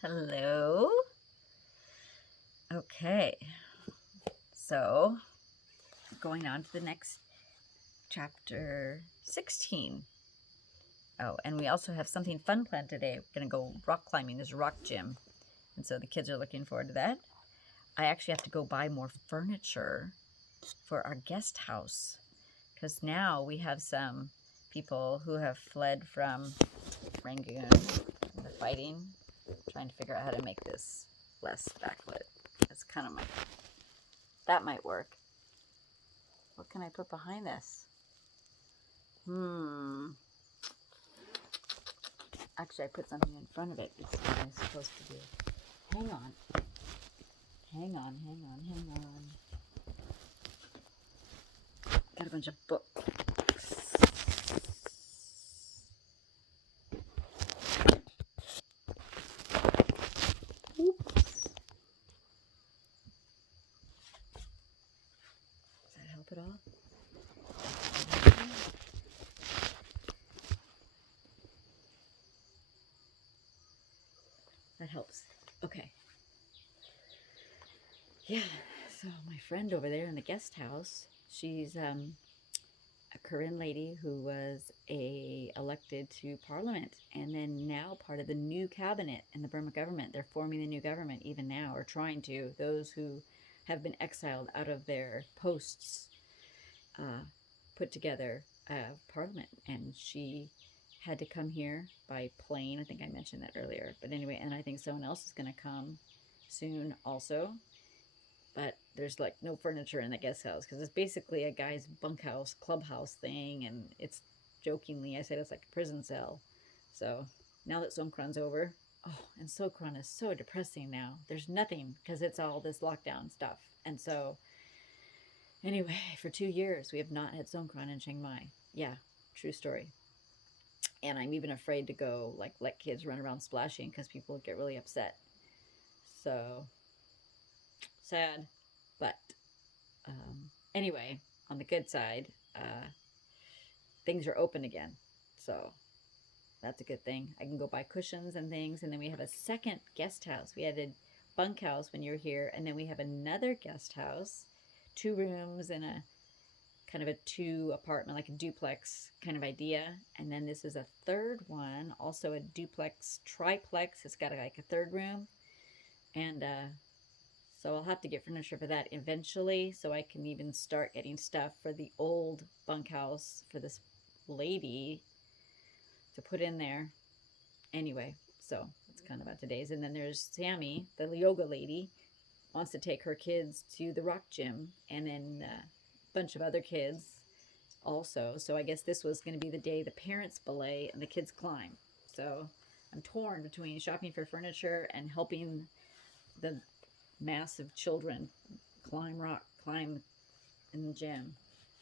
Hello. Okay, so going on to the next chapter 16. Oh, and we also have something fun planned today. We're going to go rock climbing. There's a rock gym. And so the kids are looking forward to that. I actually have to go buy more furniture for our guest house because now we have some people who have fled from Rangoon, the fighting, trying to figure out how to make this less backlit. That's kind of that might work. What can I put behind this? Actually, I put something in front of it. It's what I'm supposed to do. Hang on. Hang on. Got a bunch of books. Oops. Does that help at all? That helps. Okay. Yeah. So my friend over there in the guest house, she's a Karen lady who was elected to parliament and then now part of the new cabinet in the Burma government. They're forming the new government even now, or trying to. Those who have been exiled out of their posts put together a parliament, and she had to come here by plane. I think I mentioned that earlier. But anyway, and I think someone else is going to come soon also. But there's like no furniture in the guest house because it's basically a guy's bunkhouse, clubhouse thing. And it's jokingly, I said it's like a prison cell. So now that Songkran's over, oh, and Songkran is so depressing now. There's nothing because it's all this lockdown stuff. And so, anyway, for 2 years, we have not had Songkran in Chiang Mai. Yeah, true story. And I'm even afraid to go, like, let kids run around splashing because people get really upset. So, sad. But anyway, on the good side, things are open again. So that's a good thing. I can go buy cushions and things. And then we have a second guest house. We had a bunkhouse when you were here. And then we have another guest house, 2 rooms and a kind of a 2 apartment, like a duplex kind of idea. And then this is a third one, also a duplex triplex. It's got like a third room. And so I'll have to get furniture for that eventually, so I can even start getting stuff for the old bunkhouse for this lady to put in there. Anyway, so that's kind of about today's. And then there's Sammy, the yoga lady, wants to take her kids to the rock gym, and then a bunch of other kids also. So I guess this was going to be the day the parents belay and the kids climb. So I'm torn between shopping for furniture and helping the massive children climb in the gym.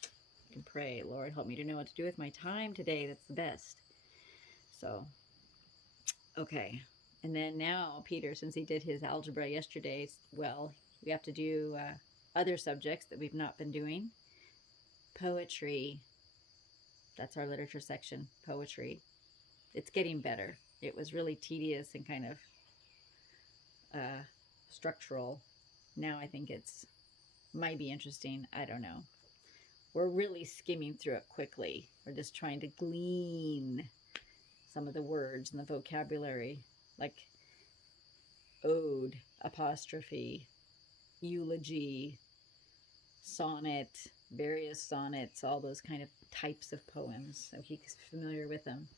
I can pray, Lord, help me to know what to do with my time today. That's the best. So, okay. And then now, Peter, since he did his algebra yesterday, well, we have to do other subjects that we've not been doing. Poetry. That's our literature section, poetry. It's getting better. It was really tedious and kind of structural. Now I think it's might be interesting. I don't know. We're really skimming through it quickly. We're just trying to glean some of the words and the vocabulary, like ode, apostrophe, eulogy, sonnet, various sonnets, all those kind of types of poems. So he's familiar with them.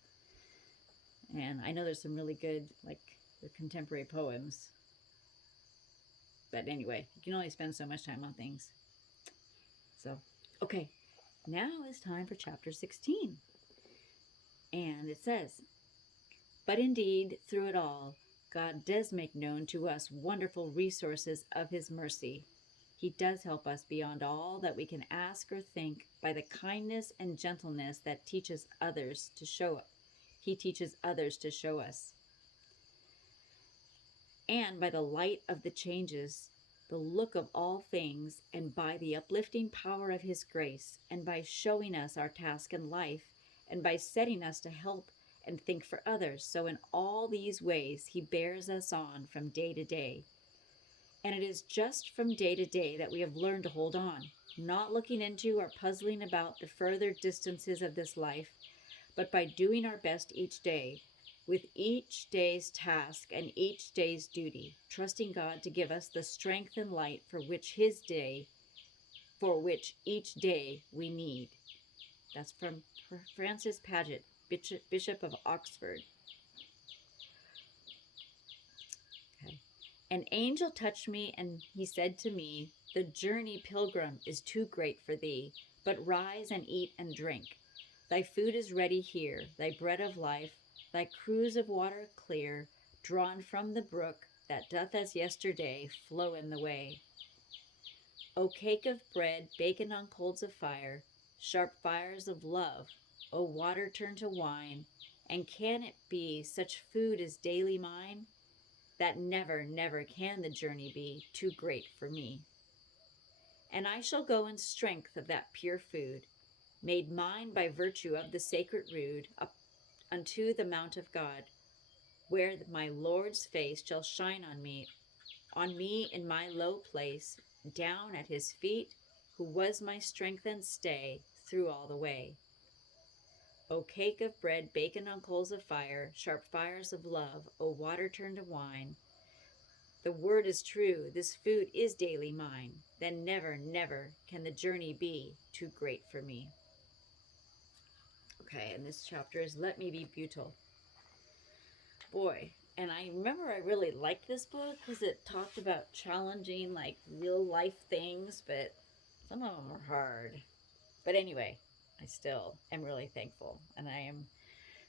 And I know there's some really good, like, the contemporary poems. But anyway, you can only spend so much time on things. So, okay, now it's time for chapter 16. And it says, but indeed, through it all, God does make known to us wonderful resources of His mercy. He does help us beyond all that we can ask or think by the kindness and gentleness that teaches others to show. He teaches others to show us. And by the light of the changes, the look of all things, and by the uplifting power of His grace, and by showing us our task in life, and by setting us to help and think for others. So in all these ways, he bears us on from day to day. And it is just from day to day that we have learned to hold on, not looking into or puzzling about the further distances of this life, but by doing our best each day, with each day's task and each day's duty, trusting God to give us the strength and light for which each day we need. That's from Francis Paget, Bishop of Oxford. Okay. An angel touched me, and he said to me, "The journey, pilgrim, is too great for thee, but rise and eat and drink. Thy food is ready here, thy bread of life, thy cruse of water clear, drawn from the brook that doth as yesterday flow in the way. O cake of bread, baken on coals of fire, sharp fires of love, O water turned to wine, and can it be such food is daily mine? That never, never can the journey be too great for me. And I shall go in strength of that pure food, made mine by virtue of the sacred rood, up unto the mount of God, where my Lord's face shall shine on me in my low place, down at his feet, who was my strength and stay through all the way. O cake of bread baken on coals of fire, sharp fires of love, O water turned to wine, the word is true, this food is daily mine, then never, never can the journey be too great for me. Okay, and this chapter is Let Me Be Beautiful. Boy, and I remember I really liked this book because it talked about challenging, like, real life things, but some of them are hard. But anyway, I still am really thankful, and I am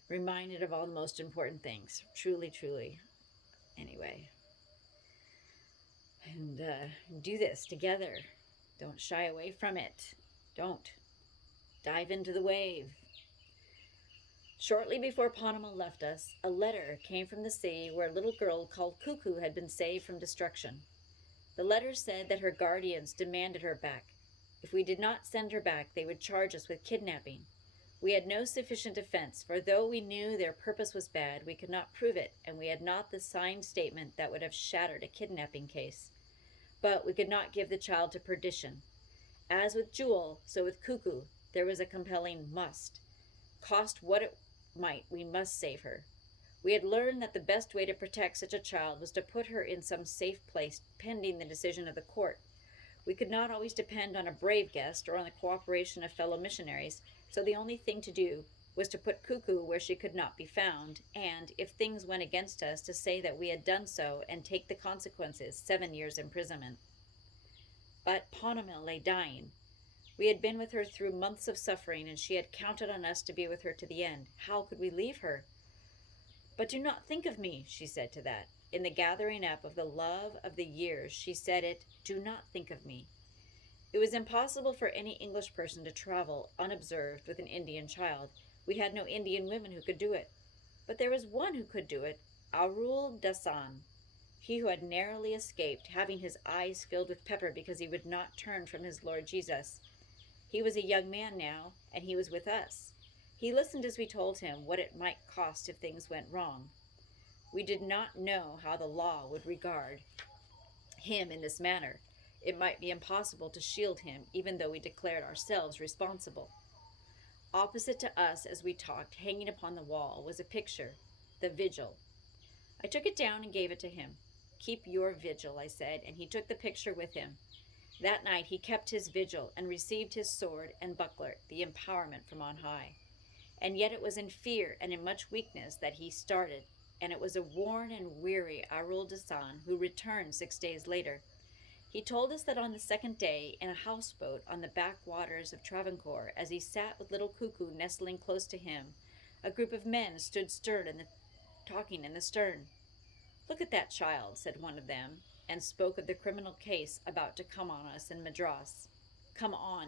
reminded of all the most important things. Truly, truly. Anyway. And do this together. Don't shy away from it. Don't. Dive into the wave. Shortly before Ponema left us, a letter came from the sea where a little girl called Cuckoo had been saved from destruction. The letter said that her guardians demanded her back. If we did not send her back, they would charge us with kidnapping. We had no sufficient defense, for though we knew their purpose was bad, we could not prove it, and we had not the signed statement that would have shattered a kidnapping case. But we could not give the child to perdition. As with Jewel, so with Cuckoo, there was a compelling must. Cost what it might, we must save her. We had learned that the best way to protect such a child was to put her in some safe place pending the decision of the court. We could not always depend on a brave guest or on the cooperation of fellow missionaries, so the only thing to do was to put Cuckoo where she could not be found, and, if things went against us, to say that we had done so and take the consequences, 7 years imprisonment. But Ponema lay dying. We had been with her through months of suffering, and she had counted on us to be with her to the end. How could we leave her? But do not think of me, she said to that. In the gathering up of the love of the years, she said it, do not think of me. It was impossible for any English person to travel unobserved with an Indian child. We had no Indian women who could do it. But there was one who could do it, Arul Dasan, he who had narrowly escaped, having his eyes filled with pepper because he would not turn from his Lord Jesus. He was a young man now, and he was with us. He listened as we told him what it might cost if things went wrong. We did not know how the law would regard him in this manner. It might be impossible to shield him, even though we declared ourselves responsible. Opposite to us, as we talked, hanging upon the wall, was a picture, the Vigil. I took it down and gave it to him. Keep your vigil, I said, and he took the picture with him. That night he kept his vigil and received his sword and buckler, the empowerment from on high. And yet it was in fear and in much weakness that he started, and it was a worn and weary Arul Dasan who returned 6 days later. He told us that on the second day, in a houseboat on the backwaters of Travancore, as he sat with little Cuckoo nestling close to him, a group of men stood talking in the stern. Look at that child, said one of them, and spoke of the criminal case about to come on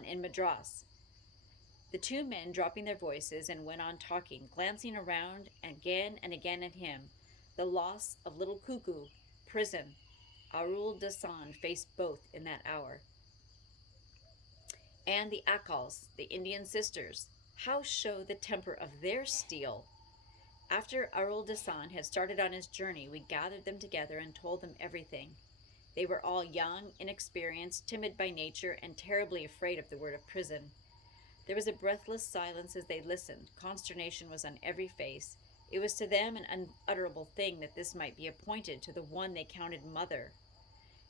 in Madras. The two men dropping their voices and went on talking, glancing around again and again at him. The loss of little Cuckoo, prison. Arul Dasan faced both in that hour. And the Akals, the Indian sisters, how show the temper of their steel? After Arul Dasan had started on his journey, we gathered them together and told them everything. They were all young, inexperienced, timid by nature, and terribly afraid of the word of prison. There was a breathless silence as they listened. Consternation was on every face. It was to them an unutterable thing that this might be appointed to the one they counted mother.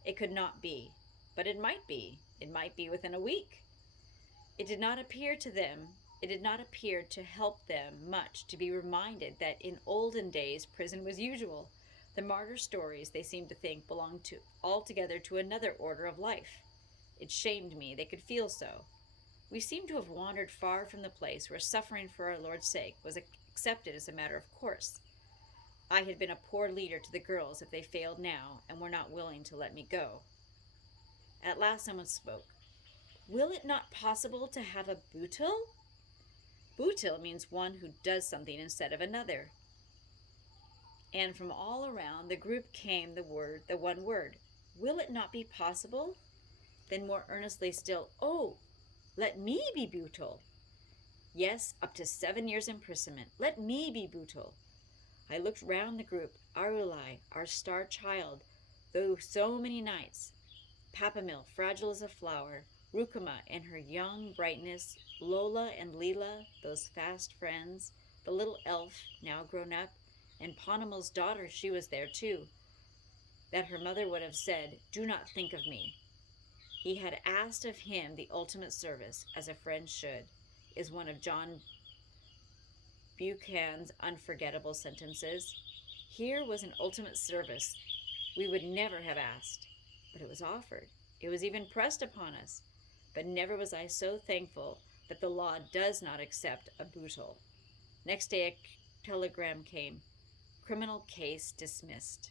It could not be, but it might be. It might be within a week. It did not appear to help them much to be reminded that in olden days prison was usual. The martyr stories, they seemed to think, belonged altogether to another order of life. It shamed me they could feel so. We seemed to have wandered far from the place where suffering for our Lord's sake was accepted as a matter of course. I had been a poor leader to the girls if they failed now and were not willing to let me go. At last someone spoke. Will it not possible to have a butil? Butil means one who does something instead of another. And from all around the group came the one word. Will it not be possible? Then more earnestly still, oh, let me be butil. Yes, up to 7 years imprisonment. Let me be butil. I looked round the group. Arulai, our star child, though so many nights. Papamil, fragile as a flower. Rukama in her young brightness. Lola and Leela, those fast friends. The little elf, now grown up. And Ponimil's daughter, she was there too. That her mother would have said, do not think of me. He had asked of him the ultimate service, as a friend should, is one of John Buchanan's unforgettable sentences. Here was an ultimate service we would never have asked, but it was offered. It was even pressed upon us. But never was I so thankful that the law does not accept a butil. Next day a telegram came. Criminal case dismissed.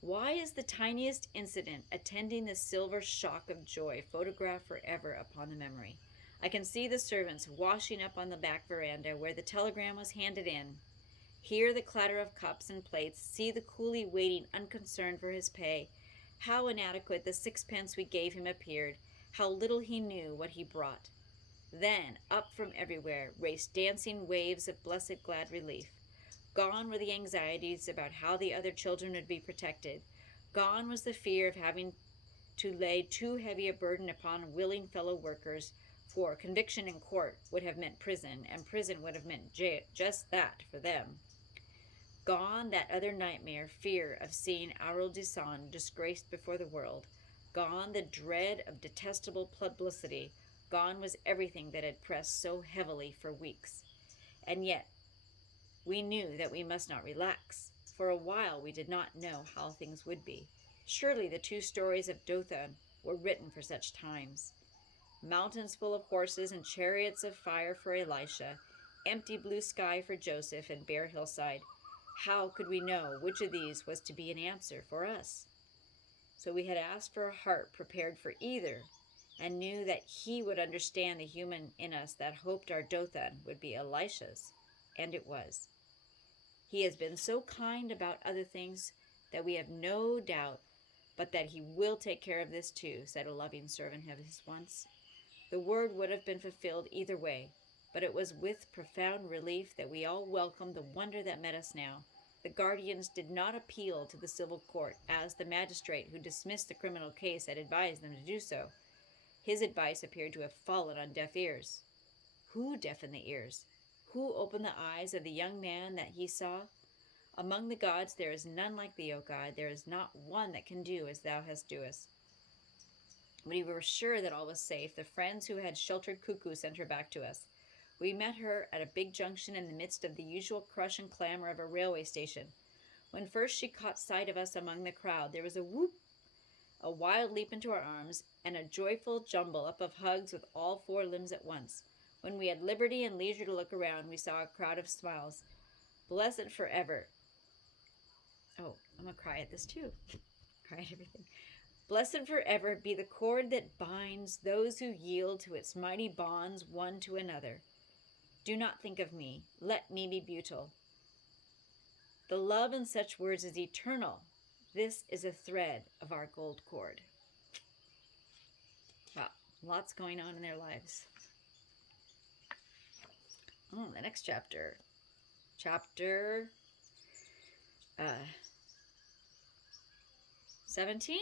Why is the tiniest incident attending the silver shock of joy photographed forever upon the memory? I can see the servants washing up on the back veranda where the telegram was handed in. Hear the clatter of cups and plates, see the coolie waiting unconcerned for his pay. How inadequate the sixpence we gave him appeared, how little he knew what he brought. Then, up from everywhere, raced dancing waves of blessed glad relief. Gone were the anxieties about how the other children would be protected. Gone was the fear of having to lay too heavy a burden upon willing fellow workers, for conviction in court would have meant prison, and prison would have meant just that for them. Gone that other nightmare, fear of seeing Arul Dasan disgraced before the world. Gone the dread of detestable publicity. Gone was everything that had pressed so heavily for weeks. And yet, we knew that we must not relax. For a while we did not know how things would be. Surely the 2 stories of Dothan were written for such times. Mountains full of horses and chariots of fire for Elisha, empty blue sky for Joseph, and bare hillside. How could we know which of these was to be an answer for us? So we had asked for a heart prepared for either, and knew that he would understand the human in us that hoped our Dothan would be Elisha's, and it was. He has been so kind about other things that we have no doubt but that he will take care of this too, said a loving servant of his once. The word would have been fulfilled either way, but it was with profound relief that we all welcomed the wonder that met us now. The guardians did not appeal to the civil court, as the magistrate who dismissed the criminal case had advised them to do so. His advice appeared to have fallen on deaf ears. Who deafened the ears? Who opened the eyes of the young man that he saw? Among the gods there is none like thee, O God. There is not one that can do as thou hast doest. When we were sure that all was safe, the friends who had sheltered Cuckoo sent her back to us. We met her at a big junction in the midst of the usual crush and clamor of a railway station. When first she caught sight of us among the crowd, there was a whoop, a wild leap into our arms, and a joyful jumble up of hugs with all 4 limbs at once. When we had liberty and leisure to look around, we saw a crowd of smiles. Blessed forever. Oh, I'm going to cry at this too. Cry at everything. Blessed forever be the cord that binds those who yield to its mighty bonds one to another. Do not think of me. Let me be butil. The love in such words is eternal. This is a thread of our gold cord. Wow, lots going on in their lives. The next chapter. chapter 17?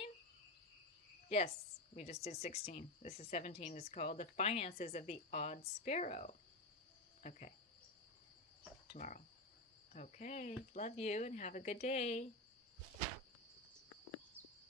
Yes, we just did 16. This is 17. It's called The Finances of the Odd Sparrow. Okay, tomorrow. Okay, love you and have a good day.